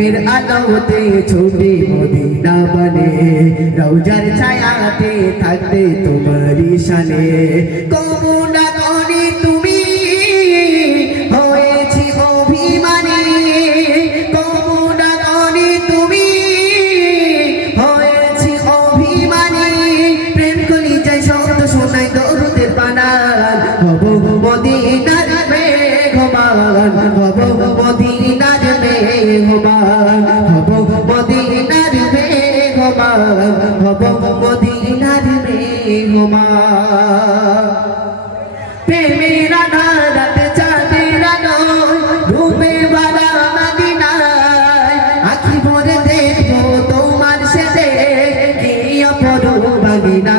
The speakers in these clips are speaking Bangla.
প্রেমের আলোতে ছুটে মদিনা বনে রওজার ছায়াতে থাকতে তোমারই শানে কমুনা করি তুমি হয়েছি অভিমানী কমুনা করি তুমি হয়েছি অভিমানী প্রেম করি যাই শব্দ শোনাই দরুদের বানান হব মদিনার মেঘমান হব মদিনার মেঘমান হব মদিনার মেঘমান হব মদিনার মেঘমান প্রেমের আধারাত চাঁদের আলোয় ডুবে বাড়া মদিনায় আখি ভরে দেখবো তোমার সাথে কি অপরূপ বাগিনা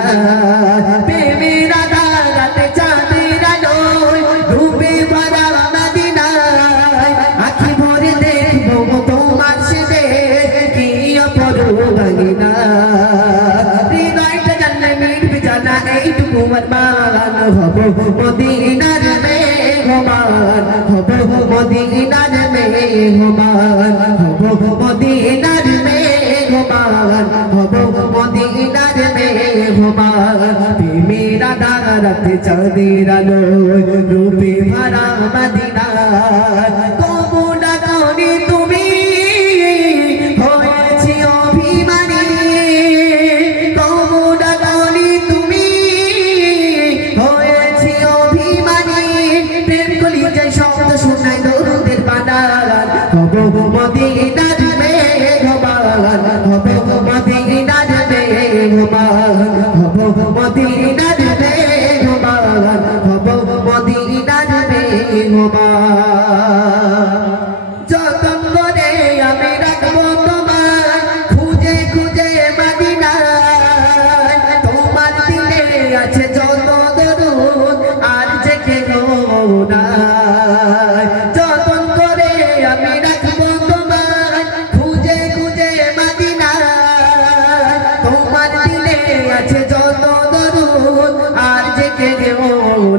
প্রেমের আধারাত চাঁদের আলোয় ডুবে বাড়া মদিনায় আখি ভরে দেখবো তোমার সাথে কি অপরূপ বাগিনা হৃদয়টা জানলে মিটবে জানা এইটুকু আরমান হব মদিনার মেঘমান হব মদিনার মেঘমান হব মদিনার মেঘমান হব মদিনার মেঘমান প্রেমের আধারাত চাঁদের আলোয় রূপে ভরা মদিনা কমুনা করি তুমি হয়েছি অভিমানী কমুনা করি তুমি হয়েছি অভিমানী প্রেম করি যাই শব্দ শোনাই দরুদের বানান হব মদিনার মেঘমান হব মদিনার মেঘমান হব মদিনার মেঘমান হব মদিনার মেঘমান যতন করে আমি রাখবো তোমার খুঁজে খুঁজে মদিনায় তোমার দিলে আছে যত দরুদ আর যে কেহ নাই যতন করে আমি রাখবো তোমার খুঁজে খুঁজে মদিনায় তোমার দিলে আছে যত দরুদ আর যে কেহ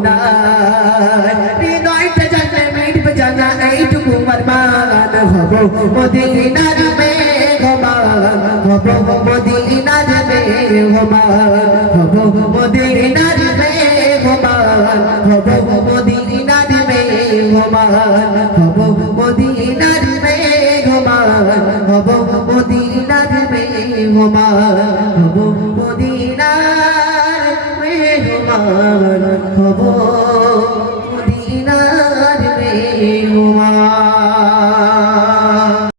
নাই হৃদয়টা জানলে মিটবে জানা এইটুকু আরমান হব মদিনার মেঘমান হব মদিনার মেঘমান হব মদিনার মেঘমান হব মদিনার মেঘমান হব মদিনার মেঘমান হব মদিনার মেঘমান